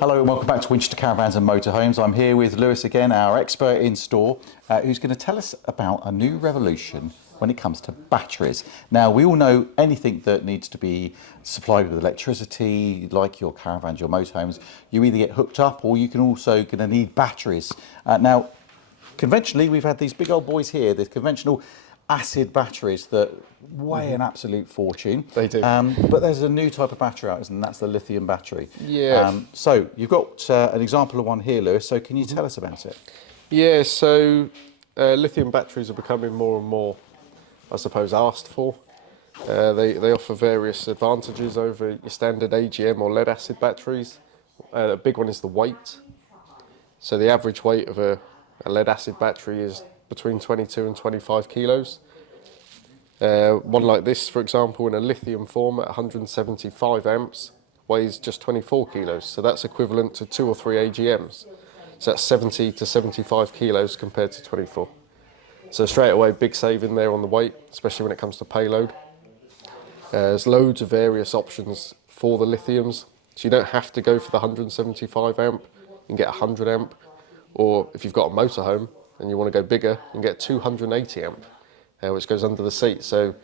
Hello and welcome back to Winchester Caravans and Motorhomes. I'm here with Lewis again, our expert in store, who's going to tell us about a new revolution when it comes to batteries. Now, we all know anything that needs to be supplied with electricity, like your caravans, your motorhomes, you either get hooked up or you can also going to need batteries. Now, conventionally, we've had these big old boys here, the conventional acid batteries that weigh an absolute fortune. They do. But there's a new type of battery out, and that's the lithium battery. Yeah. So you've got an example of one here, Lewis, so can you tell us about it? Yeah, so lithium batteries are becoming more and more, I suppose, asked for. They offer various advantages over your standard AGM or lead acid batteries. A big one is the weight. So the average weight of a lead acid battery is between 22 and 25 kilos. One like this, for example, in a lithium form at 175 amps, weighs just 24 kilos. So that's equivalent to 2 or 3 AGMs. So that's 70 to 75 kilos compared to 24. So straight away, big saving there on the weight, especially when it comes to payload. There's loads of various options for the lithiums. So you don't have to go for the 175 amp, you can get 100 amp. Or if you've got a motorhome and you want to go bigger, you can get 280 amp. Which goes under the seat. So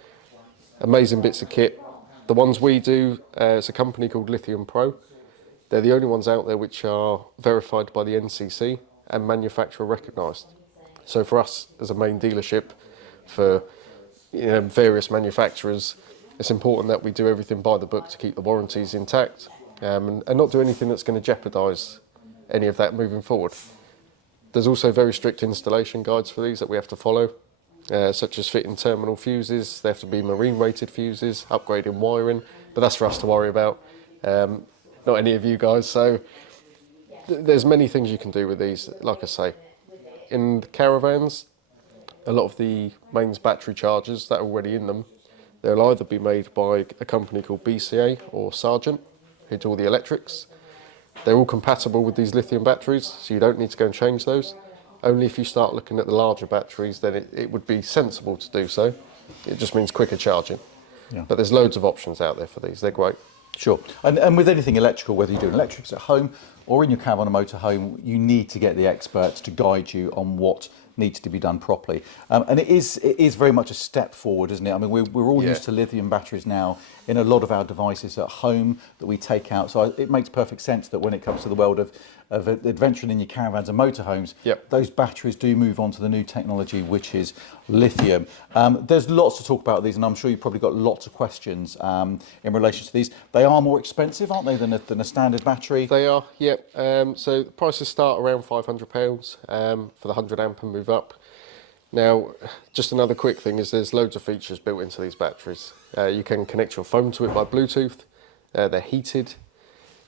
amazing bits of kit. The ones we do, it's a company called Lithiumpro. They're the only ones out there which are verified by the NCC and manufacturer recognised. So for us as a main dealership for various manufacturers, it's important that we do everything by the book to keep the warranties intact and not do anything that's going to jeopardise any of that moving forward. There's also very strict installation guides for these that we have to follow. Such as fitting terminal fuses, they have to be marine rated fuses, upgrading wiring, but that's for us to worry about, not any of you guys. So there's many things you can do with these, like I say. In the caravans, a lot of the mains battery chargers that are already in them, they'll either be made by a company called BCA or Sargent, who do all the electrics. They're all compatible with these lithium batteries, so you don't need to go and change those. Only if you start looking at the larger batteries, then it would be sensible to do so. It just means quicker charging. Yeah. But there's loads of options out there for these. They're great. Sure. And with anything electrical, whether you're doing electrics at home or in your caravan or motorhome, you need to get the experts to guide you on what needs to be done properly. And it is very much a step forward, isn't it? I mean, we're all used to lithium batteries now in a lot of our devices at home that we take out. So it makes perfect sense that when it comes to the world of adventuring in your caravans and motorhomes, those batteries do move on to the new technology, which is lithium. There's lots to talk about these, and I'm sure you've probably got lots of questions in relation to these. They are more expensive, aren't they, than a standard battery? They are, yeah. So the prices start around £500 for the 100 amp and move up. Now, just another quick thing is there's loads of features built into these batteries. You can connect your phone to it by Bluetooth. They're heated.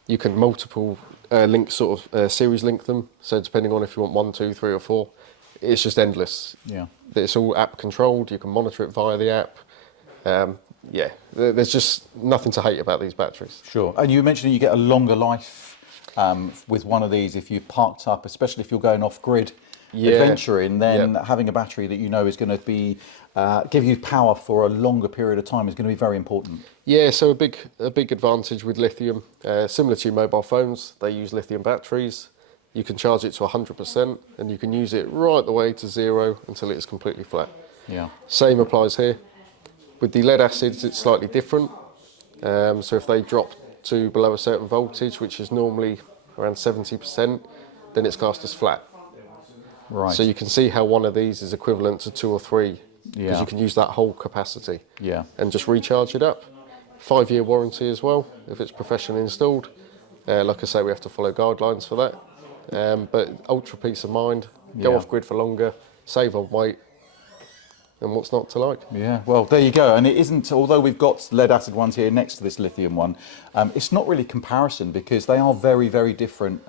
You can multiple series link them. So depending on if you want 1, 2, 3 or 4, it's just endless. Yeah. It's all app controlled. You can monitor it via the app. Yeah, there's just nothing to hate about these batteries. Sure. And you mentioned you get a longer life with one of these if you've parked up, especially if you're going off grid. Adventuring, then having a battery that you know is going to be give you power for a longer period of time is going to be very important. Yeah, so a big advantage with lithium, similar to your mobile phones, they use lithium batteries. You can charge it to 100% and you can use it right the way to 0 until it is completely flat. Yeah. Same applies here. With the lead acids, it's slightly different. So if they drop to below a certain voltage, which is normally around 70%, then it's classed as flat. Right. So you can see how one of these is equivalent to 2 or 3, because you can use that whole capacity and just recharge it up. 5-year warranty as well, if it's professionally installed. Like I say, we have to follow guidelines for that. But ultra peace of mind, go off grid for longer, save on weight, and what's not to like? Yeah, well, there you go. And it isn't, although we've got lead acid ones here next to this lithium one, it's not really comparison because they are very, very different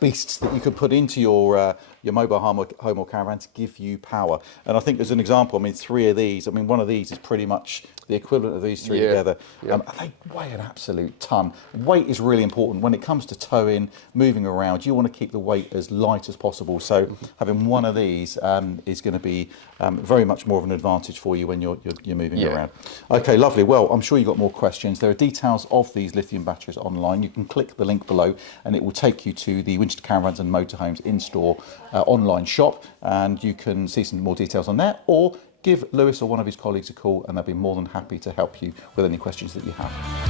beasts that you could put into your your mobile home or caravan to give you power. And I think as an example, I mean, 3 of these, I mean, one of these is pretty much the equivalent of these 3 together. And they weigh an absolute ton. Weight is really important. When it comes to towing, moving around, you want to keep the weight as light as possible. So having one of these is going to be very much more of an advantage for you when you're moving around. Okay, lovely. Well, I'm sure you've got more questions. There are details of these lithium batteries online. You can click the link below and it will take you to the Winchester Caravans and Motorhomes in-store online shop, and you can see some more details on there, or give Lewis or one of his colleagues a call and they'll be more than happy to help you with any questions that you have.